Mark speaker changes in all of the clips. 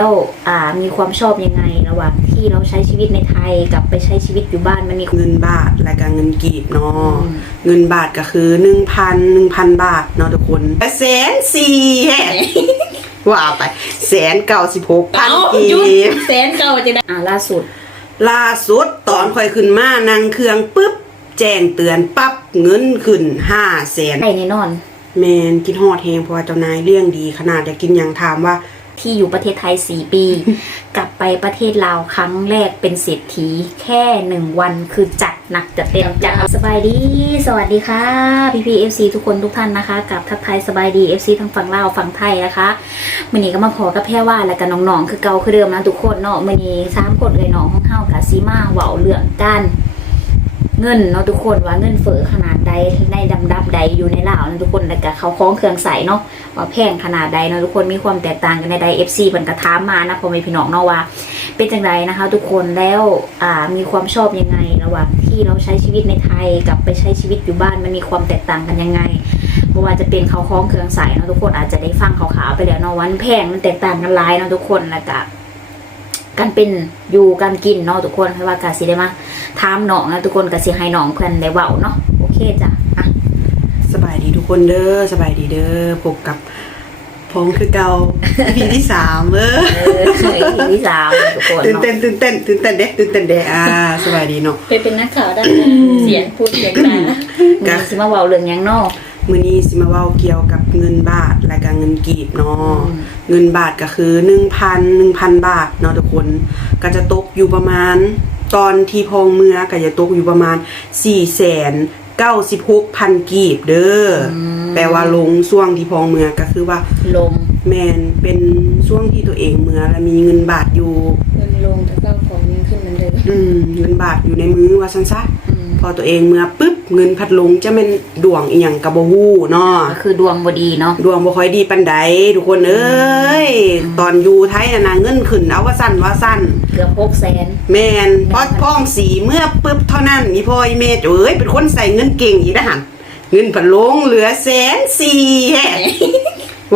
Speaker 1: แล้วอ่ามีความชอบยังไงระหว่างที่เราใช้ชีวิตในไทยกับไปใช้ชีวิตอยู่บ้านมันมี
Speaker 2: เงินบาทและก็เงินกีบเนาะ
Speaker 1: อืม
Speaker 2: เงินบาทก็คือหนึ่งพันหนึ่งพันบาทเนาะทุกคนแสนสี่แฮะว่าไปแสนเก้าสิบหกพันกีบ
Speaker 1: แสนเก่าจะได้อ่าล่าสุด
Speaker 2: ล่าสุดตอนค่อยขึ้นมานั่งเครื่องปุ๊บ แจ้งเตือนปั๊บเงินขึ้นห้าแสน
Speaker 1: ไทยแน่นอน
Speaker 2: แมนกินฮอดเฮงเพราะว่าเจ้านายเลี้ยงดีขนาดอยากกินอย่างถามว่า
Speaker 1: ที่อยู่ประเทศไทย4ปี กลับไปประเทศลาวครั้งแรกเป็นเศรษฐีแค่หนึ่งวันคือจัดหนักจัดเต็มจัดสบายดี สวัสดีค่ะพี่พีเอฟซีทุกคนทุกท่านนะคะกับทักทายสบายดีเอฟซีทั้งฝั่งลาวฝั่งไทยนะคะมื่อนี้ก็มาพอกับแพรว่าและกับน้องๆคือเก่าคือเดิมนะทุกคนเนาะมื่อนี้สามคนเลยน้องของเฮากับซีมาเว้าเรื่องกัน เงินเนาะทุกคนว่าเงินเฟ้อขนาดใดในดำดับใดอยู่ในลาวนะทุกคนแล้วก็เขาคล้องเครื่องใส่เนาะว่าแพงขนาดใดเนาะทุกคนมีความแตกต่างกันในใด FC เพิ่นก็ถามมานะพอม่พี่น้องเนาะว่า เป็นจังไดนะคะ ทุกคนแล้วอ่ามีความชอบยังไงระหว่างที่เราใช้ชีวิตในไทยกับไปใช้ชีวิตอยู่บ้านมันมีความแตกต่างกันยังไงเพราะว่าจะเป็นเขาคล้องเครื่องใสเนาะทุกคนอาจจะได้ฟังขาวๆไปแล้วเนาะวันแพงมันแตกต่างกันหลายเนาะทุกคนแล้วก็ การเป็นอยู่การกินเนาะทุกคนเพราะว่ากาสิได้มาถามน้องนะทุกคนกาสิให้น้องเพื่อนได้เว้าเนาะโอเคจ้ะอะ
Speaker 2: สบายดีทุกคนเด้อสบายดีเด้อพบกับพงคือเก่าพีที่สามเออ
Speaker 1: เออทีที่สามทุกคน
Speaker 2: ตื่น
Speaker 1: เนาะ
Speaker 2: เต้นตื่นเต้นตื่นเต้นเด้ตื่นเต้นเด้อ่าสบายดีเนาะ
Speaker 3: เคยเป็นนักข่าวด้านเสียงพูดเสียงดัง
Speaker 1: มีสิมาเว้าเรื่องหยังเนาะ
Speaker 2: มื้อนี้สิมาเว้าเกี่ยวกับเงินบาทและก็เงินกีบเนาะ
Speaker 1: อืม
Speaker 2: เงินบาทก็คือ1,000 1,000บาทเนาะทุกคนก็จะตกอยู่ประมาณ ตอนที่พองเมือก็จะตกอยู่ประมาณ4แสน96,000กีบเด้ออแปลว่าลงช่วงที่พองเมือก็คือว่า
Speaker 1: ลง
Speaker 2: แมนเป็นช่วงที่ตัวเองเมื่อและมีเงินบาทอยู่
Speaker 3: เงินลงแต่ก็ของยังขึ้นเหมือนเดิม
Speaker 2: อืมเงินบาทอยู่ในมือว่าซันซะ
Speaker 1: อืม
Speaker 2: พอตัวเองเมื่อปุ๊บ เงินพัดลงจะเป็นดวงอีหยังกับบ่ฮู้เนาะ
Speaker 1: ก็คือดวงบดีเนาะ
Speaker 2: ดวงบ่ค่อยดีปานใดทุกคนเอ้ยตอนอยู่ไทยน่ะนะเงินขึ้นเอาว่าสั้นว่าสั้น
Speaker 1: เกือบหกแสน
Speaker 2: แม่นพอพ้องสีเมื่อปุ๊บเท่านั้นอีพ่ออีเมเอ้ยเป็นคนใส่เงินเก่งอีกนะหันเงินพัดลงเหลือแสนสี่แฮะ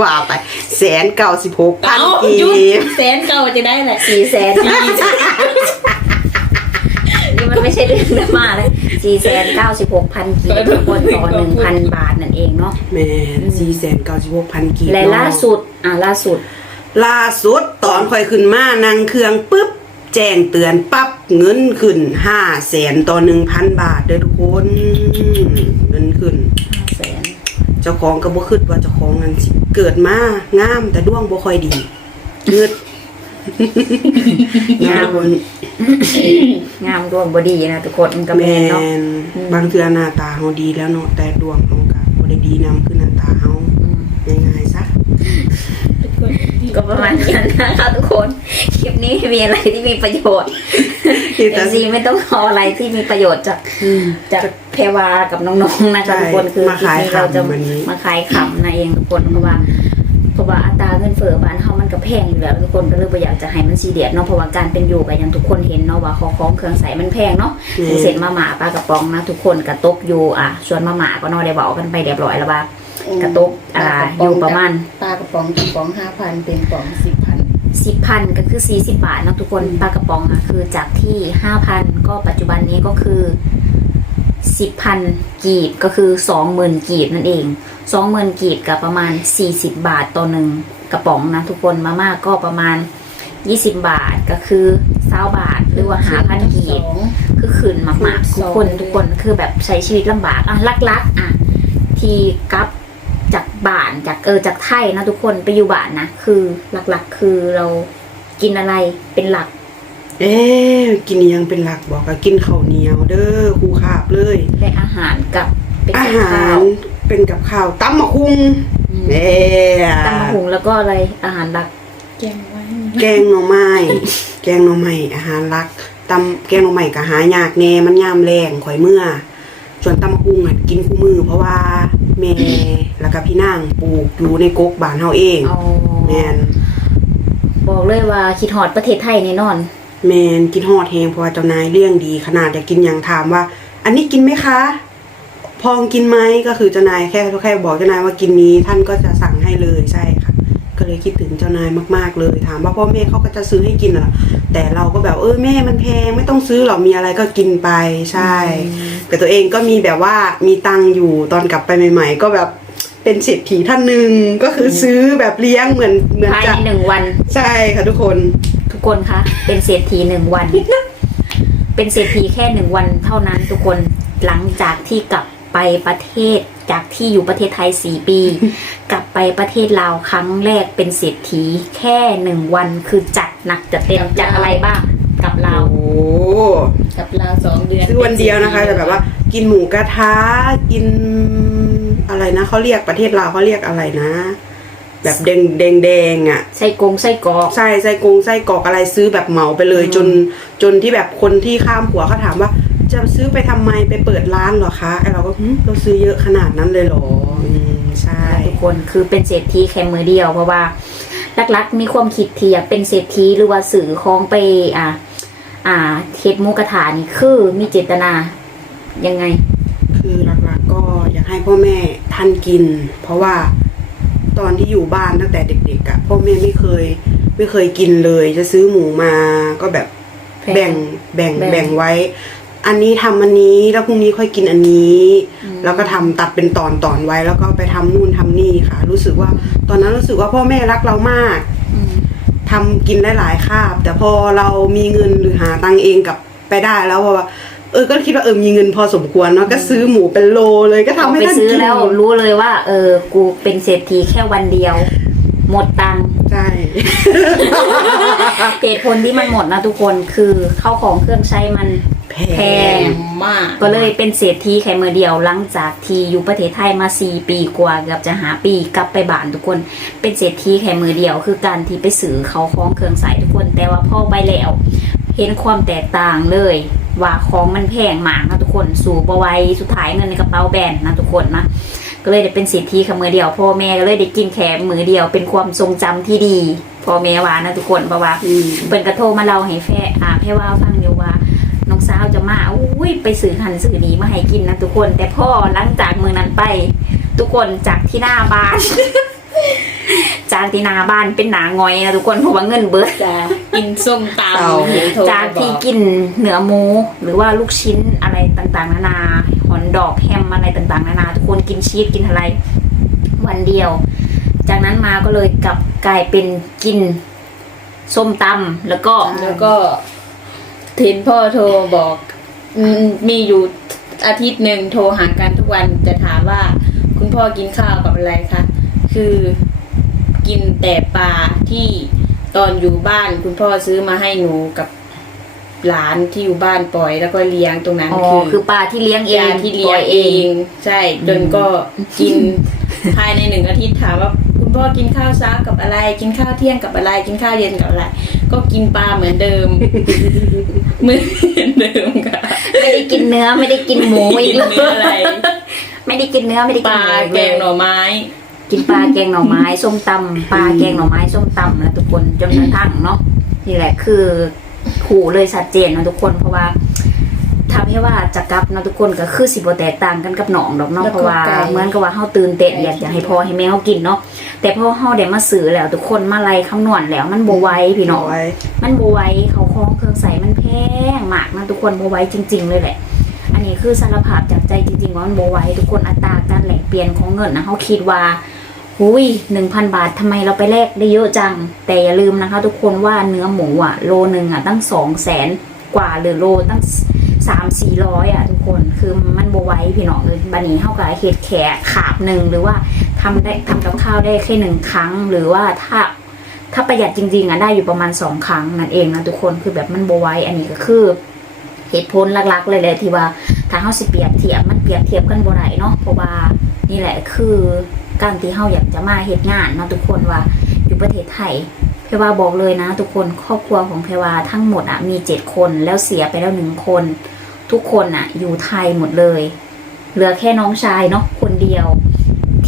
Speaker 2: ว่าไปแสนเก้าสิบหกพัน
Speaker 3: เอ้า
Speaker 2: กี
Speaker 3: ยุด
Speaker 2: บ
Speaker 3: แสนเก่าจะได้แหละ
Speaker 1: สี่แสนนี่มัน ไม่ใช่เรื่องดราม่าเลยสี่แสนเก้าสิบหกพันกีบทุกคนต่อหนึ่งพันบาทนั่นเองเนาะ
Speaker 2: แม่สี่แสนเก้าสิบหกพันกีบ
Speaker 1: และ
Speaker 2: เนะ
Speaker 1: ล่าสุด อ่าล่าสุด
Speaker 2: ล่าสุดตอนค่อยขึ้นมานั่งเครื่องปุ๊บ แจ้งเตือนปั๊บเงินขึ้นห้าแสนต่อหนึ่งพันบาทเด้อทุกคนเงินขึ้น
Speaker 1: ห้าแสน
Speaker 2: เจ้าของก็บ่คิดว่าเจ้าของนั้นสิเกิดมางามแต่ดวงบ่ค่อยดีเงืด งามคน
Speaker 1: งามดวงบดีนะทุกคนมันก็
Speaker 2: แม
Speaker 1: แม่นเนาะ
Speaker 2: นบางเทื่อหน้าตาเฮาดีแล้วเนาะแต่ดวงเฮาก็บ่ได้ดีนำคือหน้าตาเฮา
Speaker 1: อืม
Speaker 2: ง่ายๆซะ
Speaker 3: ทุกคน
Speaker 1: ก็ประมาณนั้นนะคะทุกคน คลิปนี้มีอะไรที่มีประโยชน์
Speaker 2: ที่
Speaker 1: เอ
Speaker 2: แต่
Speaker 1: ซีไม่ต้องเอาอะไรที่มีประโยชน์จาก
Speaker 2: อืม
Speaker 1: จากเพวากับน้องๆนะคะ
Speaker 2: ใช่
Speaker 1: ทุกคนคือ
Speaker 2: มาขาย
Speaker 1: ที่เราจะ
Speaker 2: ขำวันนี้
Speaker 1: มาขายขำนะเองทุกคนเพราะว่าเพ ราะว่าอัตราเงินเฟ้อบ้านเฮามันก็แพงอยู่แล้วทุกคนก็เลยบ่อยากจะให้มันซีเรียสเนาะเพราะว่าการเป็นอยู่ก็อย่างทุกคนเห็นเนาะว่าของของเครื่องใส่มันแพงเนาะ
Speaker 2: อืม
Speaker 1: เสร็จมาหมาปลากระป๋องนะทุกคนกระตกอยู่อะส่วนมาหมาก็เนาะได้บอกกันไปเรียบร้อยแล้วว่ากระตกอ่าอยู่ประมาณ
Speaker 3: ปลากระป๋องกระป๋องห้าพันเป็นป๋องสิบพัน
Speaker 1: สิบพันก็คือสี่สิบบาทเนาะทุกคนปลากระป๋องอะคือจากที่ห้าพันก็ปัจจุบันนี้ก็คือ สิบพันกีบก็คือสองหมื่นกีบนั่นเองสองหมื่นกีบกับประมาณสี่สิบบาทต่อหนึ่งกระป๋องนะทุกคนมาม่าก็ประมาณยี่สิบบาทก็คือเศร้าบาทหรือว่าหาพันกีบคือขืนมากๆทุกคนทุกคนคือแบบใช้ชีวิตลำบากอะลักๆอะที่กับจากบ้านจากเออจากไทยนะทุกคนไปอยู่บ้านนะคือหลักๆ คือเรากินอะไรเป็นหลัก
Speaker 2: เอ๊ะกินอิหยังเป็นหลักบอกก็กินข้าวเหนียวเด้อคู่คาบเลย
Speaker 1: ได้อาหารกับเป็น
Speaker 2: อา
Speaker 1: กับ
Speaker 2: หา
Speaker 1: ข้ารว
Speaker 2: เป็นกับข้าวตำมะคุง
Speaker 1: อืม
Speaker 2: เอ๊
Speaker 1: ตำมะหุงแล้วก็อะไรอาหารหลัก
Speaker 3: แกงไว้
Speaker 2: แกงหน่อไม้ แกงหน่อไม้อาหารหลักตำแกงหน่อไม้ก็หายากแน่มันยามแรงข่อยเมื่อส่วนตำมะคุงอะกินคู่มือ เพราะว่าแม่แล้วก็พี่นางปลูกอยู่ในกกบ้านเฮาเอง
Speaker 1: เอา
Speaker 2: แม่น
Speaker 1: บอกเลยว่าคิดฮอดประเทศไทยแน่นอน
Speaker 2: แม่นกินฮอดแฮงเพราะว่าเจ้านายเลี้ยงดี ขนาดอยากกินหยังถามว่า อันนี้กินไหมคะ พองกินไหมก็คือเจ้านายแค่แค่บอกเจ้านายว่ากินนี้ ท่านก็จะสั่งให้เลยใช่ค่ะ ก็เลยคิดถึงเจ้านายมากๆเลย ถามว่าพ่อแม่เขาก็จะซื้อให้กินอะแต่เราก็แบบเออแม่มันแพงไม่ต้องซื้อหรอกมีอะไรก็กินไปใช่ แต่ตัวเองก็มีแบบว่ามีตังค์อยู่ตอนกลับไปใหม่ ๆ ก็แบบเป็นเศรษฐีท่านหนึ่งก็คือซื้อแบบเลี้ยงเหมือนเหมือน
Speaker 1: ภาย
Speaker 2: จะ
Speaker 1: ในหนึ่งวัน
Speaker 2: ใช่ค่ะทุกคน
Speaker 1: ทุกคนคะเป็นเศรษฐีหนึ่งวัน เป็นเศรษฐีแค่หนึ่งวันเท่านั้นทุกคนหลังจากที่กลับไปประเทศจากที่อยู่ประเทศไทยสี่ปี กลับไปประเทศลาวครั้งแรกเป็นเศรษฐีแค่หนึ่งวันคือจัดหนักจัดเต็มจัดอะไรบ้างกับลาว
Speaker 2: โอ้
Speaker 3: กับลาวสองเดือน
Speaker 2: ซื้อวันเดียวนะคะแต่แบบว่า กินหมูกระทะกินอะไรนะเขาเรียกประเทศลาวเขาเรียกอะไรนะ แบบแดงแดงแดงๆอะ
Speaker 1: ไส้กรงไส้กรอก
Speaker 2: ไส้ไส้กรงไส้กรอกอะไรซื้อแบบเหมาไปเลย
Speaker 1: อืม
Speaker 2: จนจนที่แบบคนที่ข้ามหัวเขาถามว่า จะซื้อไปทำไมไปเปิดร้านเหรอคะไอเราก็หึเราซื้อเยอะขนาดนั้นเลยเหรออืมใช่
Speaker 1: ทุกคนคือเป็นเศรษฐีแค่มือเดียวเพราะว่าลักๆมีความคิดที่อยากเป็นเศรษฐีหรือว่าสื่อของไปอ่าอ่าเทปหมูกระถานี่คือมีเจตนายังไง
Speaker 2: คือหลักๆก็อยากให้พ่อแม่ท่านกิน เพราะว่า ตอนที่อยู่บ้านตั้งแต่เด็กๆอะพ่อแม่ไม่เคย ไม่เคยกินเลย จะซื้อหมูมาก็แบบ
Speaker 1: แพง
Speaker 2: แบ่งแบ่ง
Speaker 1: แบ่ง
Speaker 2: แบ่งไว้ อันนี้ทำอันนี้แล้วพรุ่งนี้ค่อยกินอันนี้
Speaker 1: อืม
Speaker 2: แล้วก็ทำตัดเป็นตอนตอนๆไว้ แล้วก็ไปทำนู่นทำนี่ค่ะ รู้สึกว่า ตอนนั้นรู้สึกว่าพ่อแม่รักเรามาก
Speaker 1: อืม
Speaker 2: ทำกินหลายๆคาบ แต่พอเรามีเงินหรือหาตังค์เองกลับไปได้แล้วว่า เออก็คิดว่าเออมีเงินพอสมควรเนาะก็ซื้อหมูเป็นโลเลยก็ทำให้
Speaker 1: ไป
Speaker 2: ท่าน
Speaker 1: ซื้อ
Speaker 2: กิน
Speaker 1: แล้วรู้เลยว่า เออ กูเป็นเศรษฐีแค่วันเดียว หมดตังค์
Speaker 2: ใช่
Speaker 1: เหตุผลที่มันหมดนะทุกคนคือเข้าของเครื่องใช้มัน
Speaker 2: แพ
Speaker 1: แพ
Speaker 3: แพ
Speaker 2: ง
Speaker 3: งมาก
Speaker 1: ก็เลยเป็นเศรษฐีแค่มือเดียวหลังจากที่อยู่ประเทศไทยมาสี่ปีกว่าเกือบจะหาปีกลับไปบ้านทุกคน เป็นเศรษฐีแค่มือเดียว คือการที่ไปซื้อเขาของเครื่องใส่ทุกคน แต่ว่าพ่อไปแล้ว เห็นความแตกต่างเลย ว่าของมันแพงมากนะทุกคน สู่บไหวสุดท้ายเงินในกระเป๋าแบนนะทุกคนนะก็เลยได้เป็นเศรษฐีแค่มือเดียวพ่อแม่ก็เลยได้กินแค่มือเดียวเป็นความทรงจำที่ดีพ่อแม่ว่านะทุกคนเพราะว่า
Speaker 2: อืม
Speaker 1: เป็นกระโทรมาเล่าให้แฟอ่าแพ่ว่าฟังอยู่ว่าน้องสาวจะมาอุ้ยไปสื่อหันสื่อดีมาให้กินนะทุกคน แต่พ่อหลังจากมือนั้นไป ทุกคนจากที่หน้าบ้านจากที่หน้าบ้านเป็นหนางอยนะทุกคนเพราะว่าเงินเบิด
Speaker 3: จะ กินส้มต
Speaker 2: เต่าำ
Speaker 3: เห็นโทร
Speaker 1: จากที่
Speaker 3: บอก
Speaker 1: กินเนื้อหมูหรือว่าลูกชิ้นอะไรต่างๆ นานาหอนดอกแฮมอะไรต่างๆ นานาทุกคนกินชีสกินอะไร วันเดียว จากนั้นมาก็เลยกลับกลายเป็นกินส้มตำแล้วก็
Speaker 3: แล้วก็เห็นพ่อโทรบอกอืมมีอยู่อาทิตย์หนึ่งโทรหากันทุกวันจะถามว่า คุณพ่อกินข้าวกับอะไรคะคือกินแต่ปลาที่ ตอนอยู่บ้านคุณพ่อซื้อมาให้หนูกับหลานที่อยู่บ้านปล่อยแล้วก็เลี้ยงตรงนั้น
Speaker 1: อ๋อ
Speaker 3: คือ
Speaker 1: คือปลาที่เลี้ยงเอง
Speaker 3: ยาที่เลี้ยง
Speaker 1: ป
Speaker 3: เอง ใช่ จนก็กินภายในหนึ่งอาทิตย์ถามว่าคุณพ่อกินข้าวเช้ากับอะไร กินข้าวเที่ยงกับอะไร กินข้าวเย็นกับอะไร ก็กินปลาเหมือนเดิม เหมือนเดิมค่ะ
Speaker 1: ไม่ได้กินเนื้อไม่ได้กินหมูอีก
Speaker 3: กินเนื้ออะไร
Speaker 1: ไม่ได้กินเนื้อไม่ได้
Speaker 3: ป
Speaker 1: กิน
Speaker 3: ลา
Speaker 1: หมูอี
Speaker 3: แก
Speaker 1: เลย
Speaker 3: งหน่อไม้
Speaker 1: กินปลาแกงหน่อไม้ส้มตำปลาแกงหน่อไม้ส้มตำนะทุกคนจนกระทั่งเนาะนี่แหละคือขู่เลยชัดเจนนะทุกคนเพราะว่าทำให้ว่าจะกลับนะทุกคนก็คือสิบแตกต่างกันกับหนองดอกเนาะ
Speaker 3: แล้ว
Speaker 1: เพ
Speaker 3: ก็
Speaker 1: ราะว่า
Speaker 3: ไก่
Speaker 1: เหมือนกับว่าเฮาตื่นเต้นอยากจะให้พ่อให้แม่เฮากินเนาะแต่พอเฮาได้มาซื้อแล้วทุกคนมาไล่คำนวณแล้วมันบ่ไหวพี่น้อง
Speaker 2: ไว้
Speaker 1: มันบไหวยเขาคล้องเครื่องใส่มันแพงมากนะทุกคนบไหวยจริง ๆ เลยแหละ อันนี้คือสารภาพจากใจจริงๆว่ามันบไหวยทุกคนอัตราการแหลกเปลี่ยนของเงินนะเขาคิดว่า หุยหนึ่งพันบาททำไมเราไปแลกได้เยอะจัง แต่อย่าลืมนะคะ ทุกคนว่าเนื้อหมูอะโลหนึ่งอะตั้งสองแสนกว่าหรือโลตั้งสามสี่ร้อยอะทุกคนคือมันบไวยพี่น้องเลยบันนี้เท่ากับเห็ดแขกขาบหนึ่งหรือว่าทำได้ทำกับข้าวได้แค่หนึ่งครั้ง หรือว่าถ้าถ้าประหยัดจริงๆอะได้อยู่ประมาณสองครั้งนั่นเองนะทุกคนคือแบบมันบไหวอันนี้ก็คือเหตุผลหลักๆเลยแหละที่ว่าถ้าเฮาสิเปรียบเทียบมันเปรียบเทียบกันบ่ได้เนาะเพราะว่านี่แหละคือ การที่เฮาอยากจะมาเหตุงานเนาะทุกคนว่าอยู่ประเทศไทยเพรว่าบอกเลยนะ ทุกคนครอบครัวของเพรว่าทั้งหมดอะมีเจ็ดคนแล้วเสียไปแล้วหนึ่งคน ทุกคนอะ อยู่ไทยหมดเลย เหลือแค่น้องชายเนาะคนเดียว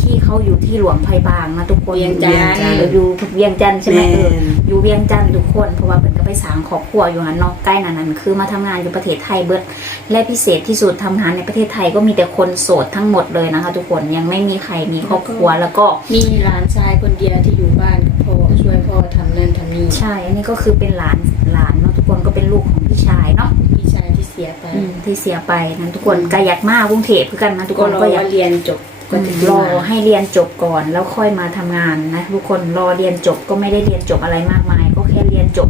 Speaker 1: ที่เขาอยู่ที่หลวงไพบางนะทุกคน
Speaker 3: เวียงจันทร์
Speaker 1: เอออยู่เวียงจันทร์ใช่ไหม
Speaker 2: แม่
Speaker 1: เออ อยู่เวียงจันทร์ทุกคนเพราะว่าเป็นก็ไปสร้างครอบครัวอยู่หันเนอกใกล้นั้นนั้นคือมาทำงานอยู่ประเทศไทยเบิดและพิเศษที่สุดทำงานในประเทศไทยก็มีแต่คนโสดทั้งหมดเลยนะคะ ทุกคนยังไม่มีใครมีครอบครัวแล้วก็
Speaker 3: มีหลานชายคนเดียวที่อยู่บ้านกับช่วยพ่อทำนั่นทำนี่
Speaker 1: ใช่ อันนี้ก็คือเป็นหลานหลานเนาะทุกคนก็เป็นลูกของพี่ชายเนาะ
Speaker 3: พี่ชายที่เสียไป
Speaker 1: อืมที่เสียไปนั้นทุกคนก็อยากมากรุงเทพคือกันนะทุกค
Speaker 3: ก็
Speaker 1: น
Speaker 3: รอ
Speaker 1: ก็อยาก
Speaker 3: ว่าเรียนจบ ก็จะ
Speaker 1: รอให้เรียนจบก่อนแล้วค่อยมาทำงานนะทุกคนรอเรียนจบก็ไม่ได้เรียนจบอะไรมากมาย ก็แค่เรียนจบ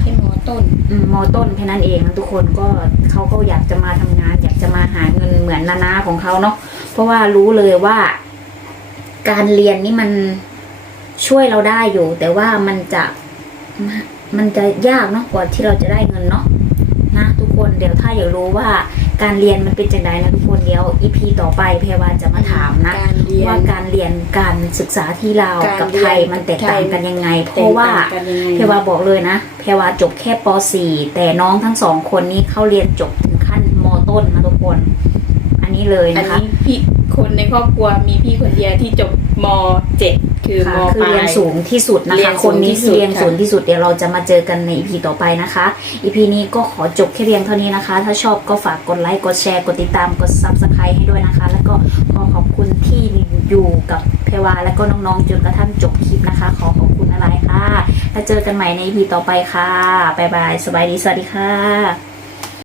Speaker 3: ให้มอต้น
Speaker 1: อืมมต้นแค่นั้นเองนะทุกคนก็เขาก็อยากจะมาทำงาน อยากจะมาหาเงินเหมือนนานาของเขาเนาะเพราะว่ารู้เลยว่า การเรียนนี่มันช่วยเราได้อยู่ แต่ว่ามันจะมันจะยากเนาะกว่าที่เราจะได้เงินเนาะนะทุกคนเดี๋ยวถ้าอยากรู้ว่า การเรียนมันเป็นจังไดนะทุกคนเดี๋ยวอีพีต่อไปเพรว่าจะมาถามนะ
Speaker 3: การเรียน
Speaker 1: ว่าการเรียนการศึกษาที่ลาว
Speaker 3: การ
Speaker 1: กับ
Speaker 3: เรียน
Speaker 1: ไทยมันแตกต่างกันยังไง เพ
Speaker 3: แตก
Speaker 1: ราะว่า
Speaker 3: ต่างกันยังไง
Speaker 1: เพรว่าบอกเลยนะเพรว่าจบแค่ป .4 แต่น้องทั้งสองคนนี้เขาเรียนจบถึงขั้นมต้นนะทุกคน อันนี้เลย
Speaker 3: อัน
Speaker 1: นะคะ
Speaker 3: นี้พี่คนในครอบครัวมีพี่คนเดียวที่จบมเจ็ด คือม
Speaker 1: ค่ะคือ
Speaker 3: ปลา
Speaker 1: เรียน
Speaker 3: ย
Speaker 1: สูงที่สุดนะ
Speaker 3: เรีย
Speaker 1: คะ
Speaker 3: น
Speaker 1: คนนี้
Speaker 3: สูงที่สุด
Speaker 1: ที่เรียน
Speaker 3: ค่ะ
Speaker 1: สูงที่สุดเดี๋ยวเราจะมาเจอกันในอีพีต่อไปนะคะอีพีนี้ก็ขอจบแค่เพียงเท่านี้นะคะ ถ้าชอบก็ฝากกดไลค์กดแชร์กดติดตามกด subscribe ให้ด้วยนะคะ แล้วก็ขอขอบคุณที่อยู่กับเพรวาและก็น้องๆจนกระทั่งจบคลิปนะคะ ขอขอบคุณอะไรค่ะแล้วเจอกันใหม่ในอีพีต่อไปค่ะบ๊ายบายสบายดีสวัสดีค่ะ